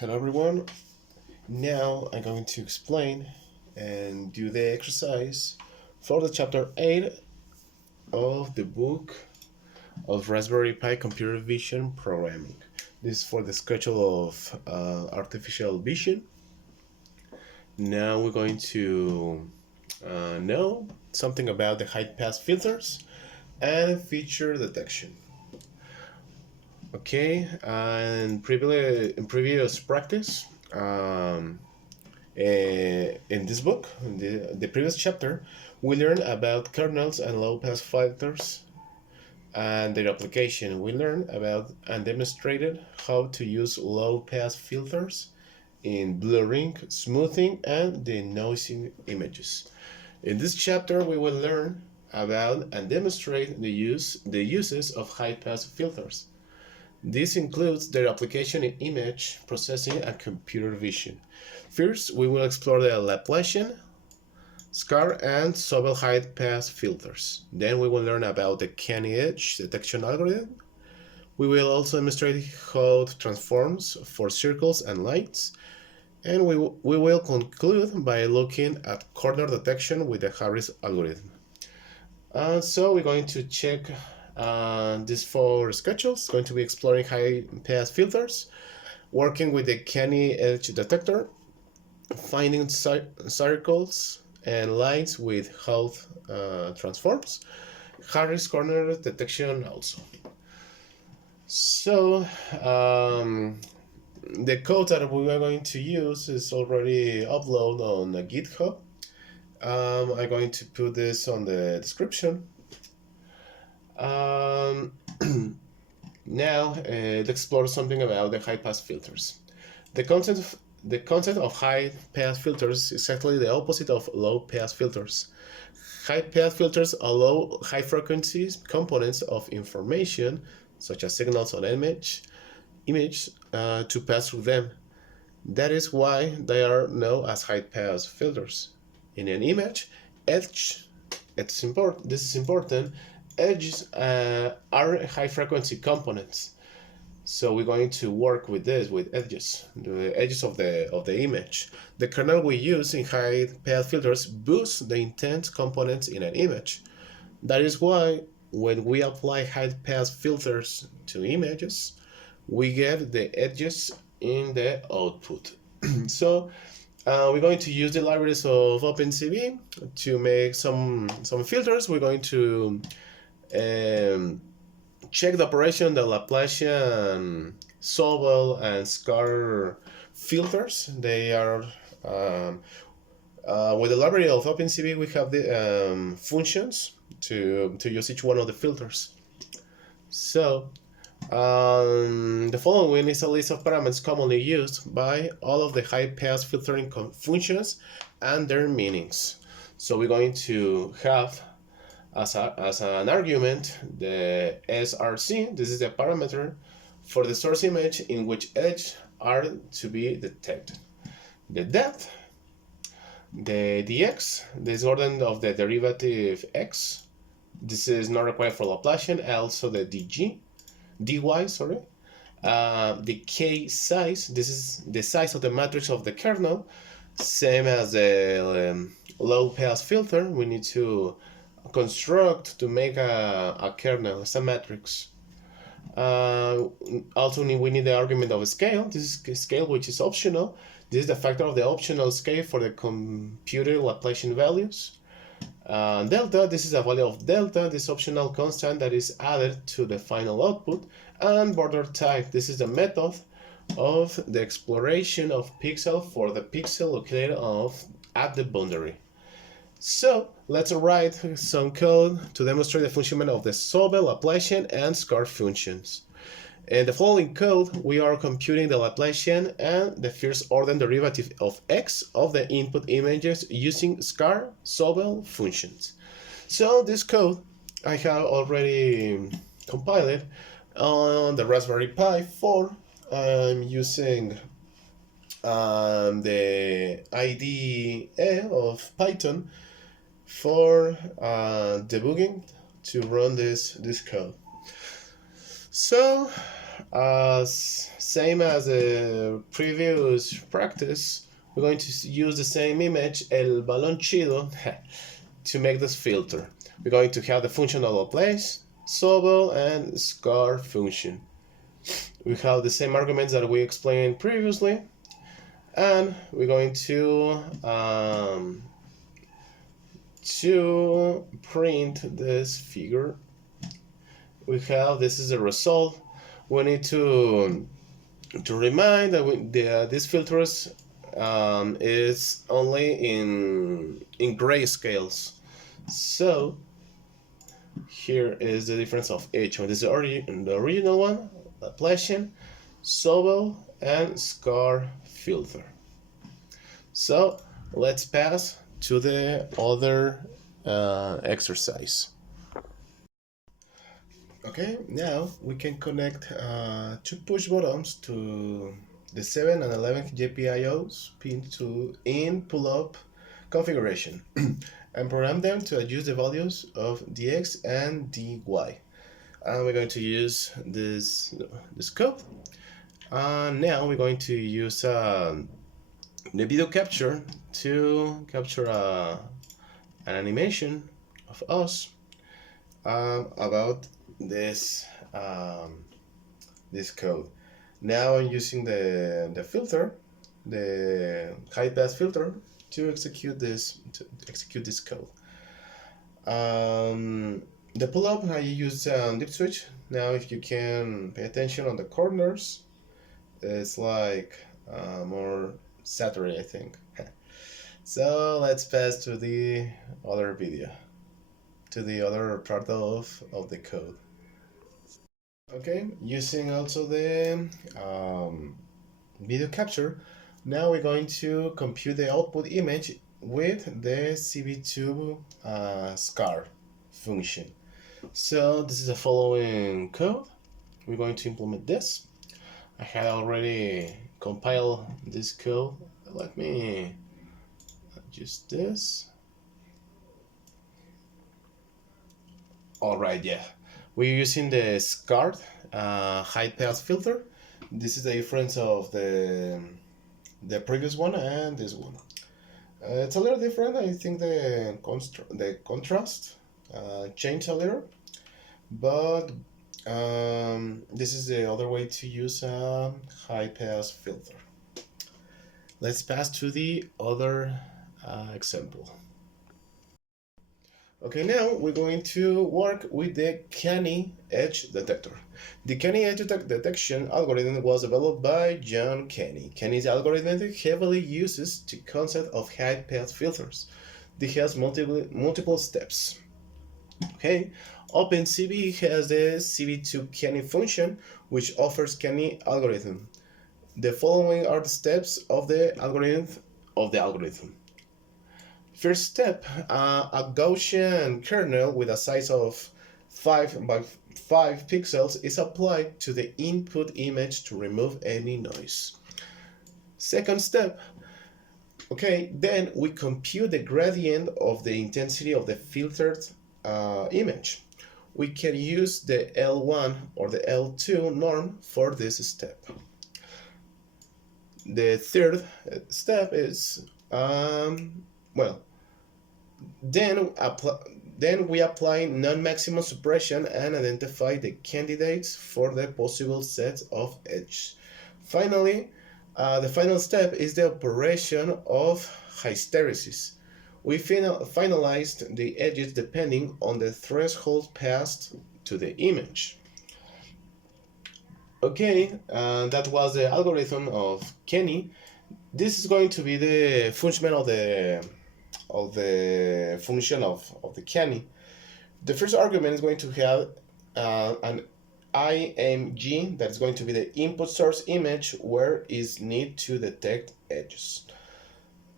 Hello everyone. Now I'm going to explain and do the exercise for the chapter 8 of the book of Raspberry Pi Computer Vision Programming. This is for the schedule of artificial vision. Now we're going to know something about the high pass filters and feature detection. Okay, and in previous practice, in this book, in the previous chapter, we learned about kernels and low-pass filters and their application. We learned about and demonstrated how to use low-pass filters in blurring, smoothing, and denoising images. In this chapter, we will learn about and demonstrate the uses of high-pass filters. This includes their application in image processing and computer vision. First, we will explore the Laplacian, scar, and Sobel high-pass filters. Then we will learn about the canny edge detection algorithm. We will also demonstrate how it transforms for circles and lines. And we will conclude by looking at corner detection with the Harris algorithm. So we're going to check these 4 schedules. Going to be exploring high-pass filters, working with the canny edge detector, finding circles and lines with Houth transforms, Harris corner detection also. So the code that we are going to use is already uploaded on GitHub. I'm going to put this on the description. Now let's explore something about the high-pass filters. The concept of high-pass filters is exactly the opposite of low-pass filters. High-pass filters allow high-frequency components of information, such as signals on image, to pass through them. That is why they are known as high-pass filters. In an image, this is important. Edges are high-frequency components. So we're going to work with this, with edges, the edges of the image. The kernel we use in high-pass filters boosts the intent components in an image. That is why when we apply high-pass filters to images, we get the edges in the output. So we're going to use the libraries of OpenCV to make some filters. We're going to check the operation, the Laplacian, Sobel, and scar filters. They are with the library of OpenCV, we have the functions to use each one of the filters. So the following is a list of parameters commonly used by all of the high-pass filtering functions and their meanings. So we're going to have as an argument the SRC. This is the parameter for the source image in which edges are to be detected. The depth, the dx, the disorder of the derivative x. This is not required for Laplacian. Also the dy, sorry. The k size, this is the size of the matrix of the kernel, same as the low-pass filter. We need to construct to make a kernel as a matrix. Also we need the argument of a scale. This is scale which is optional. This is the factor of the optional scale for the computed Laplacian values. Delta, this is a value of delta, this optional constant that is added to the final output. And border type, this is the method of the exploration of pixel for the pixel located at the boundary. So let's write some code to demonstrate the functionment of the Sobel, Laplacian, and scar functions. In the following code, we are computing the Laplacian and the first order derivative of x of the input images using scar Sobel functions. So this code I have already compiled on the Raspberry Pi 4. I'm using the IDE of Python for debugging to run this code. So as Same as the previous practice, we're going to use the same image, el balón chido, to make this filter. We're going to have the function of place, sobel, and scar function. We have the same arguments that we explained previously, and we're going to print this figure. We have, this is the result. We need to remind that these filters is only in gray scales. So here is the difference of each one. This is the original one, Laplacian, Sobel, and scar filter. So let's pass to the other exercise. Okay, now we can connect two push buttons to the 7 and 11 GPIOs pins in pull-up configuration and program them to adjust the values of dx and dy. And we're going to use this code. Now we're going to use the video capture to capture an animation of us about this code. Now I'm using the filter, the high pass filter, to execute this code. The pull up I use dip switch. Now if you can pay attention on the corners, it's like more saturated, I think. So let's pass to the other video, to the other part of the code. Okay, using also the video capture, now we're going to compute the output image with the CV2 scar function. So this is the following code. We're going to implement this. I had already compiled this code. Let me adjust this. Alright, yeah. We're using the SCART high pass filter. This is the difference of the previous one and this one. It's a little different. I think the contrast changed a little, but this is the other way to use a high pass filter. Let's pass to the other example. Okay, now we're going to work with the canny edge detector. The canny edge detection algorithm was developed by John Canny. Canny's algorithm heavily uses the concept of high-pass filters. It has multiple steps. Okay, OpenCV has the CV2 canny function, which offers canny algorithm. The following are the steps of the algorithm. First step, a Gaussian kernel with a size of 5 by 5 pixels is applied to the input image to remove any noise. Second step, okay, then we compute the gradient of the intensity of the filtered image. We can use the L1 or the L2 norm for this step. The third step is then we apply non-maximum suppression and identify the candidates for the possible set of edges. Finally, the final step is the operation of hysteresis. We finalized the edges depending on the threshold passed to the image. Okay, that was the algorithm of Canny. This is going to be the function of the function of the Canny. The first argument is going to have an IMG that is going to be the input source image where is need to detect edges.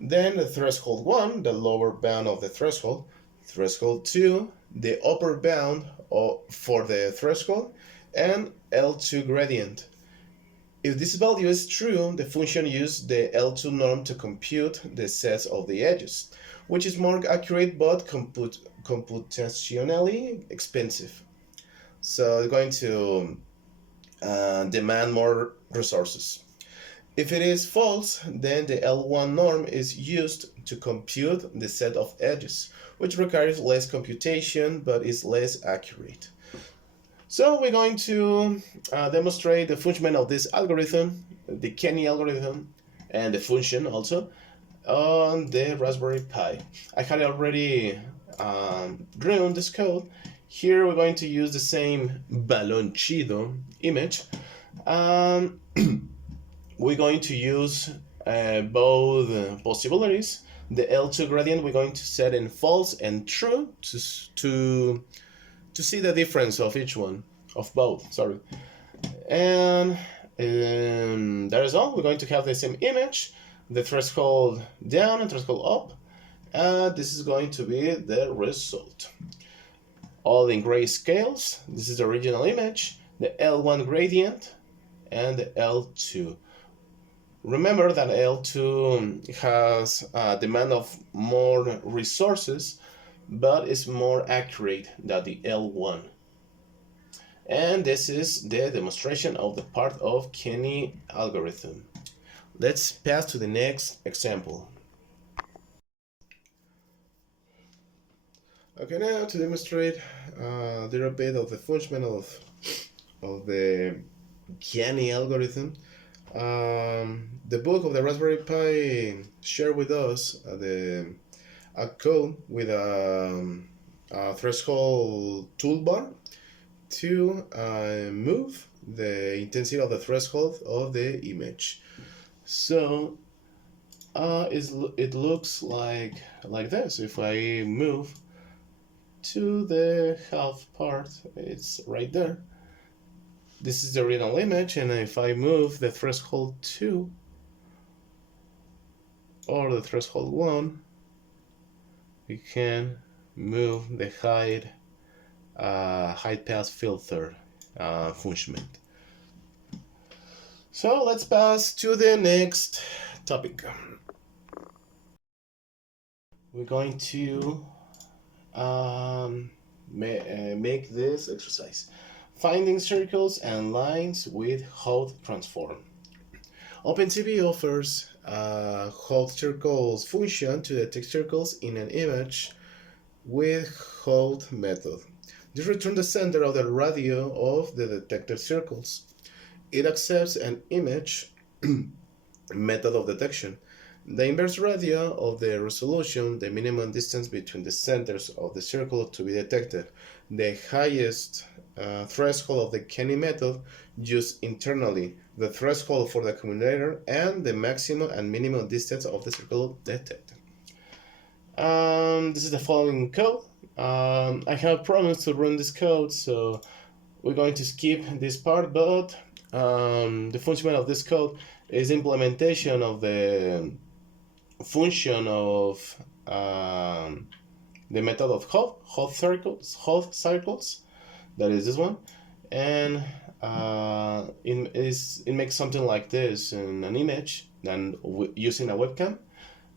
Then the threshold 1, the lower bound of the threshold. Threshold 2, the upper bound for the threshold, and L2 gradient. If this value is true, the function uses the L2 norm to compute the sets of the edges, which is more accurate but computationally expensive. So it's going to demand more resources. If it is false, then the L1 norm is used to compute the set of edges, which requires less computation but is less accurate. So we're going to demonstrate the function of this algorithm, the Kenny algorithm, and the function also on the Raspberry Pi. I had already drawn this code. Here we're going to use the same balonchido image. We're going to use both possibilities. The L2 gradient we're going to set in false and true to see the difference of each one, of both, sorry. And that is all. We're going to have the same image, the threshold down and threshold up, and this is going to be the result. All in gray scales. This is the original image, the L1 gradient, and the L2. Remember that L2 has a demand of more resources, but is more accurate than the L1. And this is the demonstration of the part of Kenny algorithm. Let's pass to the next example. Okay, now to demonstrate a little bit of the function of the Kenny algorithm. The book of the Raspberry Pi shared with us a code with a threshold toolbar to move the intensity of the threshold of the image. So it looks like this. If I move to the half part, it's right there. This is the original image, and if I move the threshold 2 or the threshold 1, we can move the high pass filter function. So let's pass to the next topic. We're going to make this exercise. Finding circles and lines with Hot transform. OpenCV offers a Hot circles function to detect circles in an image with Hot method. This returns the center of the radio of the detected circles. It accepts an image method of detection. The inverse radio of the resolution, the minimum distance between the centers of the circle to be detected, the highest threshold of the Kenny method used internally, the threshold for the accumulator, and the maximum and minimum distance of the circle detected. This is the following code. I have promised to run this code, so we're going to skip this part, but the function of this code is implementation of the function of the method of hot circles, that is this one, and it makes something like this in an image. Then using a webcam,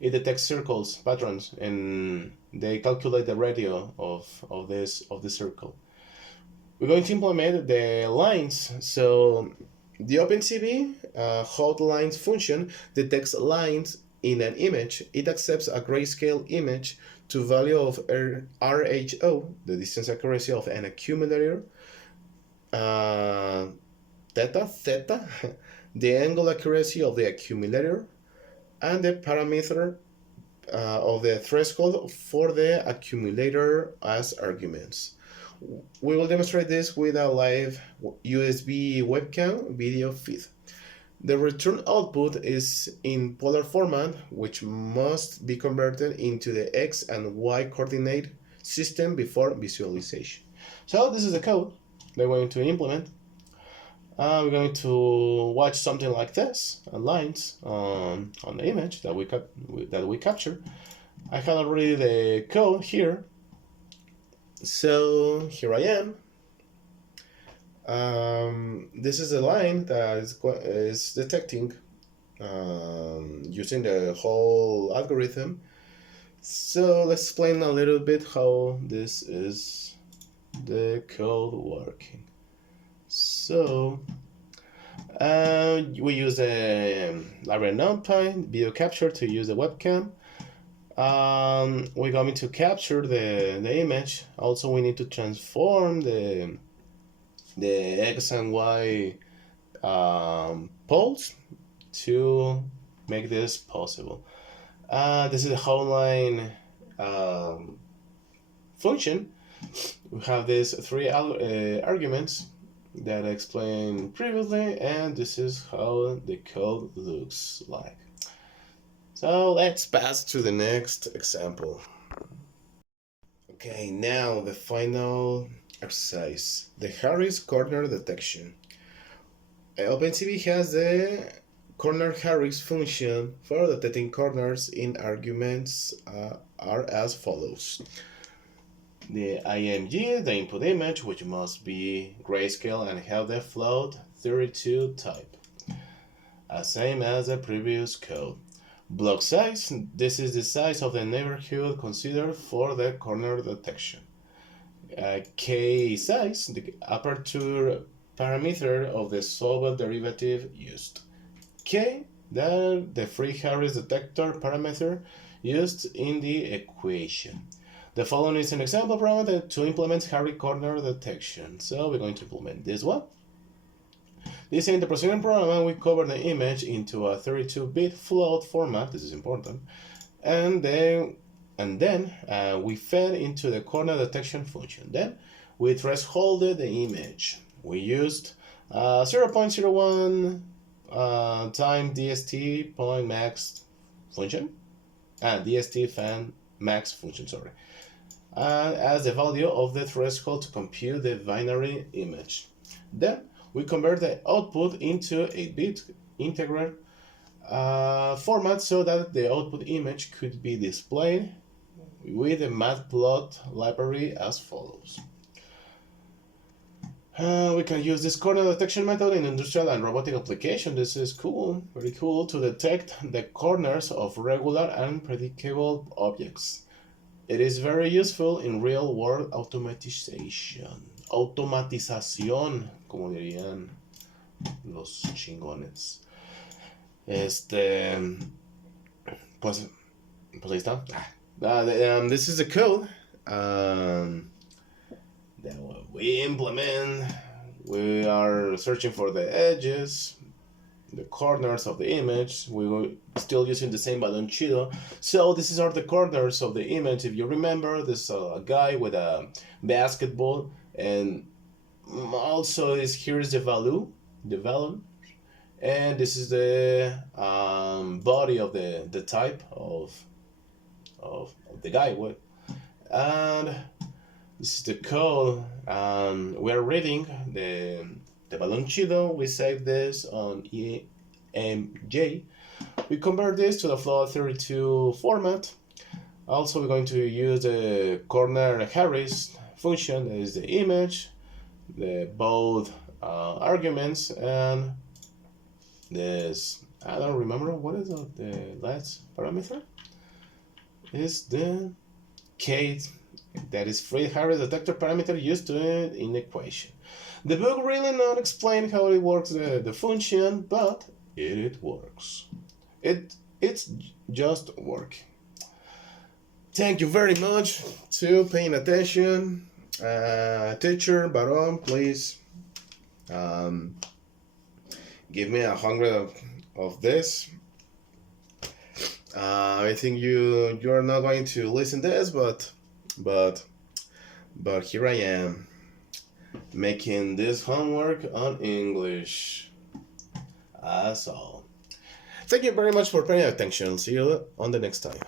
it detects circles patterns, and they calculate the radio of this circle. We're going to implement the lines. So the OpenCV hot lines function detects lines in an image. It accepts a grayscale image to value of RHO, the distance accuracy of an accumulator, theta, the angle accuracy of the accumulator, and the parameter of the threshold for the accumulator as arguments. We will demonstrate this with a live USB webcam video feed. The return output is in polar format, which must be converted into the X and Y coordinate system before visualization. So this is the code that we're going to implement. We're going to watch something like this, lines on the image that we capture. I have already the code here. So here I am. This is a line that is detecting using the whole algorithm. So let's explain a little bit how this is the code working. So We use the library NumPy video capture to use the webcam. We're going to capture the image. Also, we need to transform the X and Y poles to make this possible. This is the whole line function. We have these three arguments that I explained previously, and this is how the code looks like. So let's pass to the next example. Okay, now the final exercise, the Harris corner detection. OpenCV has the corner Harris function for detecting corners in arguments are as follows. The IMG, the input image, which must be grayscale and have the float 32 type, same as the previous code. Block size, this is the size of the neighborhood considered for the corner detection. K size, the aperture parameter of the solved derivative used. K, the free Harris detector parameter used in the equation. The following is an example parameter to implement Harris corner detection. So we're going to implement this one. This in the preceding program, we covered the image into a 32-bit float format. This is important, and then we fed into the corner detection function. Then we thresholded the image. We used 0.01 time DST point max function, DST fan max function. Sorry. As the value of the threshold to compute the binary image. Then we convert the output into a 8-bit integer format so that the output image could be displayed with the matplot library as follows. We can use this corner detection method in industrial and robotic application. This is cool, very cool, to detect the corners of regular and predictable objects. It is very useful in real-world automatización, como dirían los chingones. Pues ahí está. This is the code that we implement. We are searching for the edges, the corners of the image. We were still using the same balloon cheetah. So this are the corners of the image. If you remember, there's a guy with a basketball, and also here's the balloon, and this is the body of the type of the guy. And this is the code. We're reading the balloon cheetah. We save this on EMJ. We convert this to the float 32 format. Also, we're going to use the corner Harris function. That is the image, the both arguments, and this. I don't remember what is the last parameter. Is the K. That is free Harris detector parameter used to it in the equation. The book really not explain how it works the function, but it works. It's just working. Thank you very much to paying attention. Teacher Baron, please give me 100 of this. I think you're not going to listen to this, but here I am making this homework on English. That's all. Thank you very much for paying attention. See you on the next time.